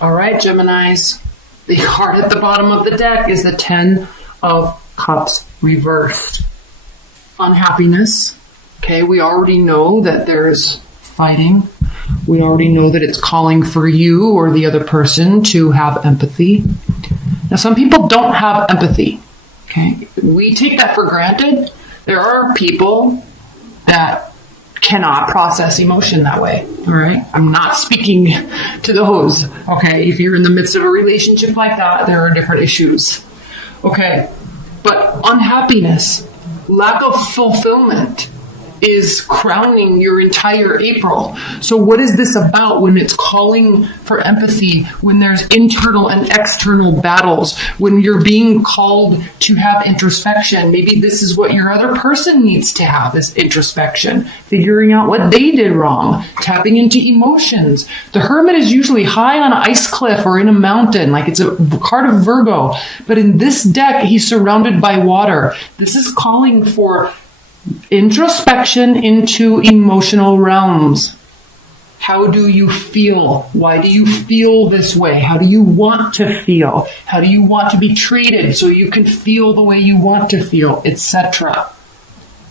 All right, Geminis. The card at the bottom of the deck is the 10 of Cups reversed. Unhappiness. Okay, we already know that there's fighting. We already know that it's calling for you or the other person to have empathy. Now, some people don't have empathy. Okay, we take that for granted. There are people that cannot process emotion that way. All right, I'm not speaking to those. Okay, if you're in the midst of a relationship like that, there are different issues. Okay, but unhappiness, lack of fulfillment is crowning your entire April. So what is this about when it's calling for empathy, when there's internal and external battles, when you're being called to have introspection? Maybe this is what your other person needs to have, is introspection, figuring out what they did wrong, tapping into emotions. The Hermit is usually high on an ice cliff or in a mountain, like it's a card of Virgo. But in this deck, he's surrounded by water. This is calling for introspection into emotional realms. How do you feel? Why do you feel this way? How do you want to feel? How do you want to be treated so you can feel the way you want to feel, etc.?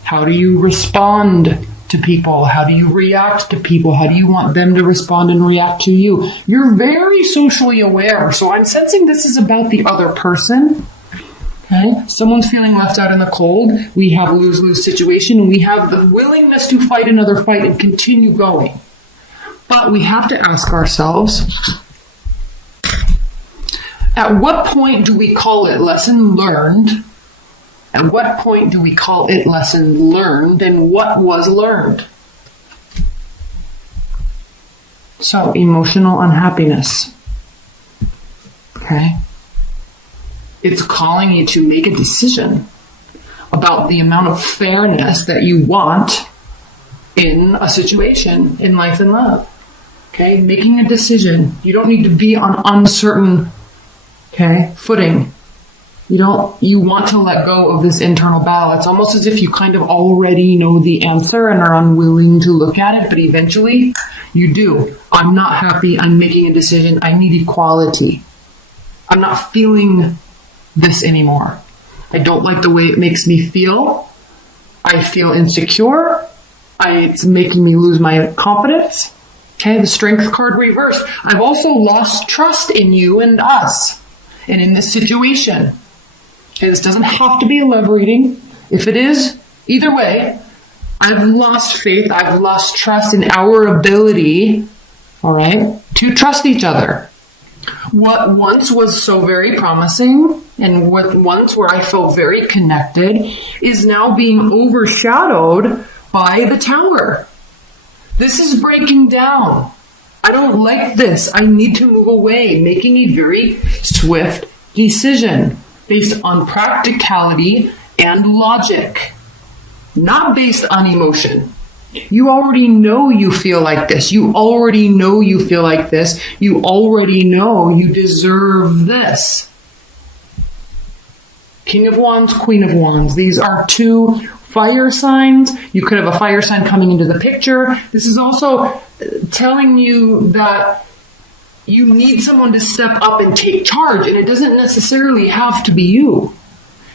How do you respond to people? How do you react to people? How do you want them to respond and react to you? You're very socially aware, so I'm sensing this is about the other person. Okay. Someone's feeling left out in the cold. We have a lose-lose situation, and we have the willingness to fight another fight and continue going. But we have to ask ourselves, at what point do we call it lesson learned? At what point do we call it lesson learned, and what was learned? So, emotional unhappiness. Okay. It's calling you to make a decision about the amount of fairness that you want in a situation, in life and love. Okay? Making a decision. You don't need to be on uncertain, footing. You want to let go of this internal battle. It's almost as if you kind of already know the answer and are unwilling to look at it, but eventually you do. I'm not happy. I'm making a decision. I need equality. I'm not feeling this anymore. I don't like the way it makes me feel. I feel insecure. It's making me lose my confidence. Okay, the Strength card reversed. I've also lost trust in you and us and in this situation. Okay, this doesn't have to be a love reading. If it is, either way, I've lost faith. I've lost trust in our ability, all right, to trust each other. What once was so very promising and what once where I felt very connected is now being overshadowed by the Tower. This is breaking down. I don't like this. I need to move away, making a very swift decision based on practicality and logic, not based on emotion. You already know you feel like this. You already know you feel like this. You already know you deserve this. King of Wands, Queen of Wands. These are two fire signs. You could have a fire sign coming into the picture. This is also telling you that you need someone to step up and take charge, and it doesn't necessarily have to be you.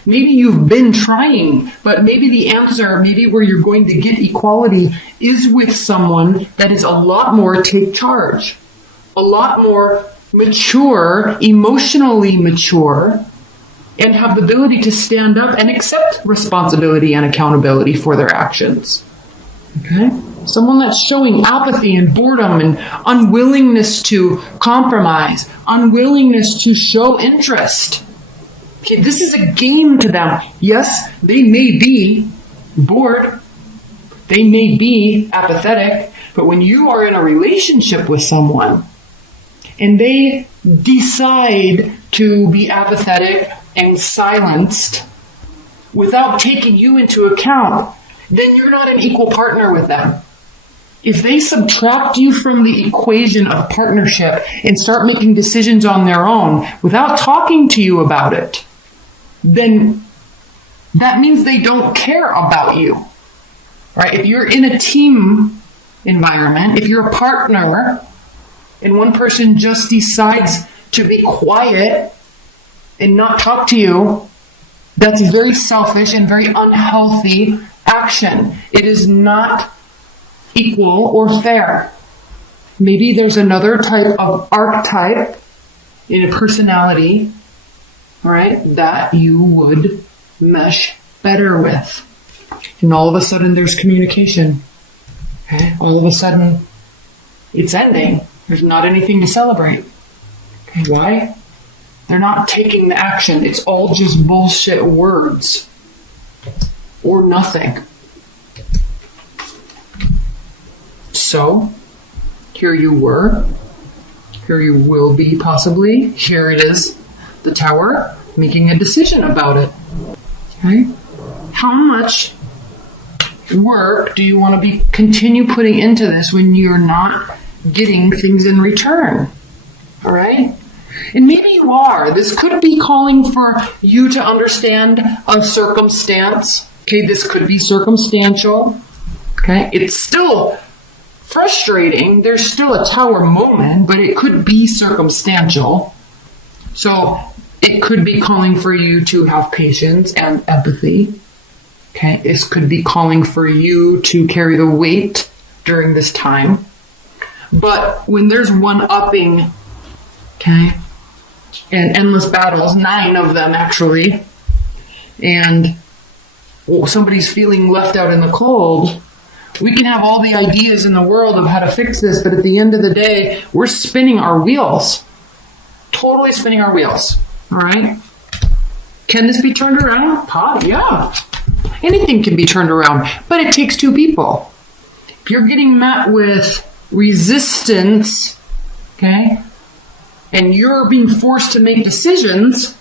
Maybe you've been trying, but maybe the answer, maybe where you're going to get equality is with someone that is a lot more take charge, a lot more mature, emotionally mature, and have the ability to stand up and accept responsibility and accountability for their actions. Okay? Someone that's showing apathy and boredom and unwillingness to compromise, unwillingness to show interest. Okay, this is a game to them. Yes, they may be bored. They may be apathetic. But when you are in a relationship with someone and they decide to be apathetic and silenced without taking you into account, then you're not an equal partner with them. If they subtract you from the equation of partnership and start making decisions on their own without talking to you about it, then that means they don't care about you, right? If you're in a team environment, if you're a partner, and one person just decides to be quiet and not talk to you, that's very selfish and very unhealthy action. It is not equal or fair. Maybe there's another type of archetype in a personality, all right, that you would mesh better with. And all of a sudden there's communication. Okay? All of a sudden it's ending. There's not anything to celebrate. Okay, why? They're not taking the action. It's all just bullshit words. Or nothing. So, here you were. Here you will be, possibly. Here it is, the tower, making a decision about it. Okay? How much work do you want to continue putting into this when you're not getting things in return? All right? And maybe you are. This could be calling for you to understand a circumstance. Okay, this could be circumstantial. Okay, it's still frustrating. There's still a tower moment, but it could be circumstantial. So it could be calling for you to have patience and empathy. Okay, this could be calling for you to carry the weight during this time. But when there's one-upping, okay, and endless battles, 9 of them actually, and somebody's feeling left out in the cold, we can have all the ideas in the world of how to fix this, but at the end of the day, we're spinning our wheels. Totally spinning our wheels. All right? Can this be turned around? Yeah. Anything can be turned around, but it takes 2 people. If you're getting met with resistance, okay, and you're being forced to make decisions,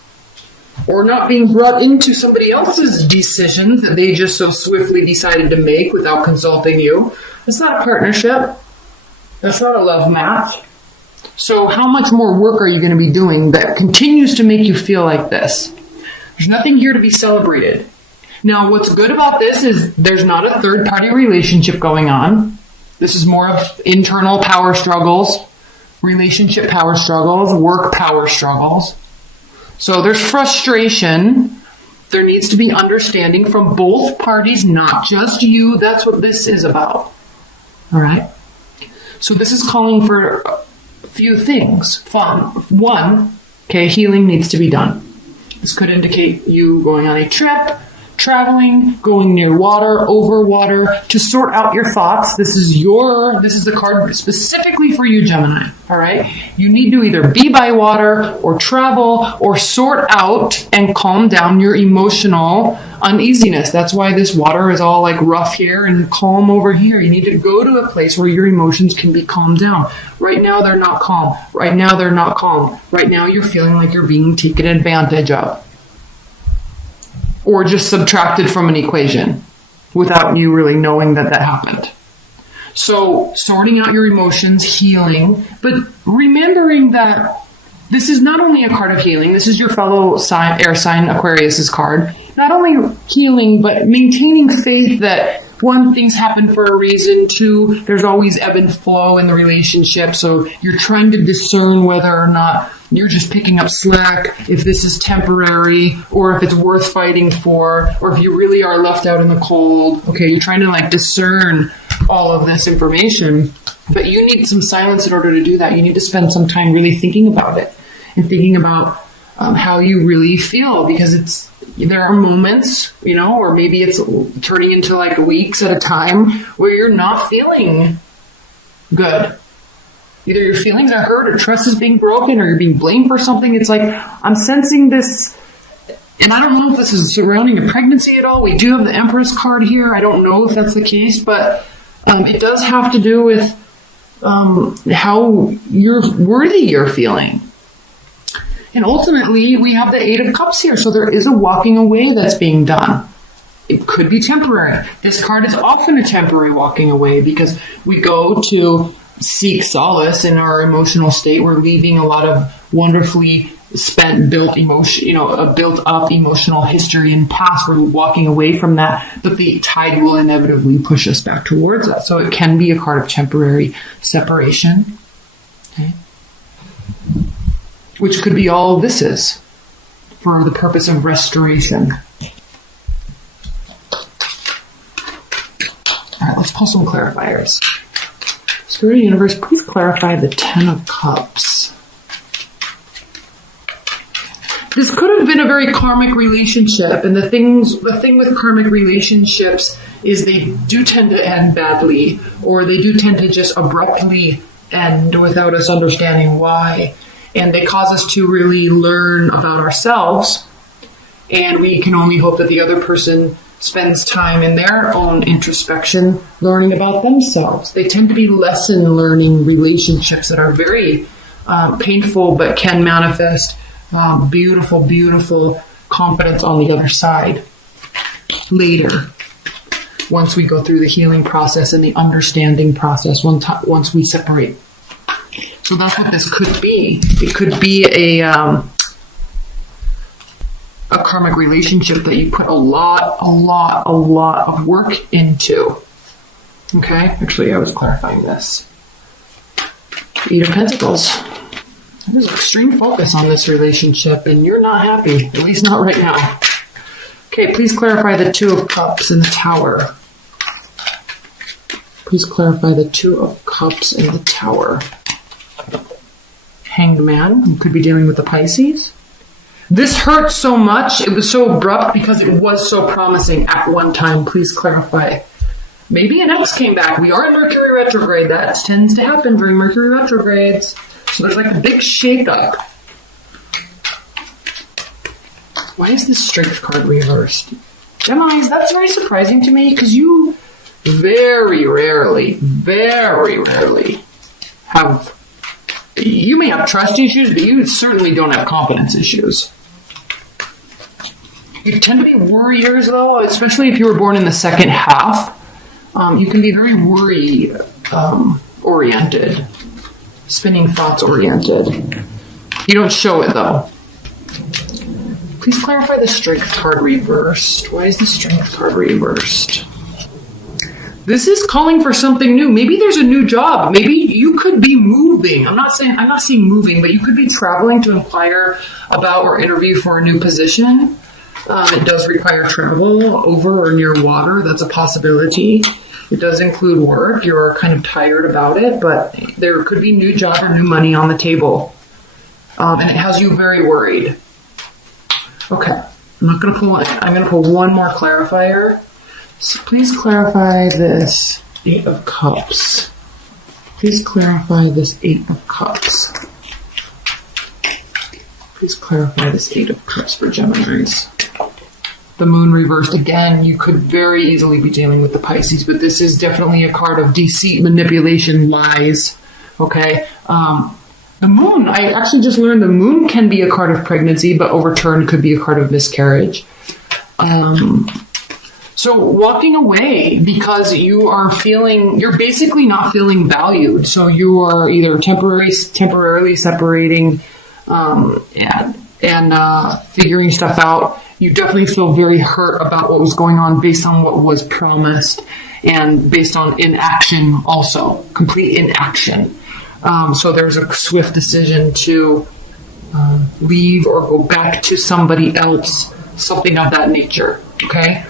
or not being brought into somebody else's decisions that they just so swiftly decided to make without consulting you, that's not a partnership. That's not a love match. So how much more work are you going to be doing that continues to make you feel like this? There's nothing here to be celebrated. Now, what's good about this is there's not a third-party relationship going on. This is more of internal power struggles, relationship power struggles, work power struggles. So there's frustration. There needs to be understanding from both parties, not just you. That's what this is about. All right? So this is calling for a few things. One, okay, healing needs to be done. This could indicate you going on a trip, traveling, going near water, over water, to sort out your thoughts. This is the card specifically for you, Gemini. All right? You need to either be by water or travel or sort out and calm down your emotional uneasiness. That's why this water is all like rough here and calm over here. You need to go to a place where your emotions can be calmed down. Right now, they're not calm. Right now, they're not calm. Right now, you're feeling like you're being taken advantage of, or just subtracted from an equation without you really knowing that happened. So sorting out your emotions, healing, but remembering that this is not only a card of healing, this is your fellow air sign Aquarius's card. Not only healing, but maintaining faith that 1, things happen for a reason. 2, there's always ebb and flow in the relationship. So you're trying to discern whether or not you're just picking up slack, if this is temporary, or if it's worth fighting for, or if you really are left out in the cold. Okay, you're trying to discern all of this information, but you need some silence in order to do that. You need to spend some time really thinking about it and thinking about how you really feel, because there are moments, or maybe it's turning into weeks at a time where you're not feeling good. Either your feelings are hurt, or trust is being broken, or you're being blamed for something. It's like, I'm sensing this, and I don't know if this is surrounding a pregnancy at all. We do have the Empress card here. I don't know if that's the case, but it does have to do with how worthy you're feeling. And ultimately, we have the 8 of Cups here, so there is a walking away that's being done. It could be temporary. This card is often a temporary walking away because we go to seek solace in our emotional state. We're leaving a lot of wonderfully built up emotional history and past. We're walking away from that, but the tide will inevitably push us back towards that. So it can be a card of temporary separation. Okay. which could be all this is for the purpose of restoration. All right, let's pull some clarifiers. Spirit Universe, please clarify the Ten of Cups. This could have been a very karmic relationship, and the thing with karmic relationships is they do tend to end badly, or they do tend to just abruptly end without us understanding why. And they cause us to really learn about ourselves, and we can only hope that the other person spends time in their own introspection learning about themselves. They tend to be lesson learning relationships that are very painful but can manifest beautiful, beautiful confidence on the other side later, once we go through the healing process and the understanding process, once we separate. So that's what this could be. It could be a karmic relationship that you put a lot of work into. Okay? Actually, I was clarifying this. Eight of Pentacles. There's extreme focus on this relationship, and you're not happy. At least not right now. Okay, please clarify the Two of Cups in the Tower. Please clarify the Two of Cups in the Tower. Hanged Man. You could be dealing with the Pisces. This hurt so much. It was so abrupt because it was so promising at one time. Please clarify. Maybe an ex came back. We are in Mercury retrograde. That tends to happen during Mercury retrogrades. So there's like a big shakeup. Why is this Strength card reversed? Geminis, that's very surprising to me because you very rarely have... You may have trust issues, but you certainly don't have confidence issues. You tend to be worriers, though, especially if you were born in the second half. You can be very worry-oriented, spinning thoughts-oriented. You don't show it, though. Please clarify the Strength card reversed. Why is the Strength card reversed? This is calling for something new. Maybe there's a new job. Maybe you could be moving. I'm not seeing moving, but you could be traveling to inquire about or interview for a new position. It does require travel over or near water. That's a possibility. It does include work. You're kind of tired about it, but there could be new job or new money on the table. And it has you very worried. Okay. I'm going to pull one more clarifier. So please clarify this Eight of Cups. Please clarify this Eight of Cups. Please clarify this Eight of Cups for Geminis. The Moon reversed again. You could very easily be dealing with the Pisces, but this is definitely a card of deceit, manipulation, lies. Okay? The Moon, I actually just learned the Moon can be a card of pregnancy, but overturned could be a card of miscarriage. So walking away because you're basically not feeling valued. So you are either temporarily separating, and figuring stuff out. You definitely feel very hurt about what was going on based on what was promised and based on inaction also, complete inaction. So there's a swift decision to leave or go back to somebody else, something of that nature. Okay?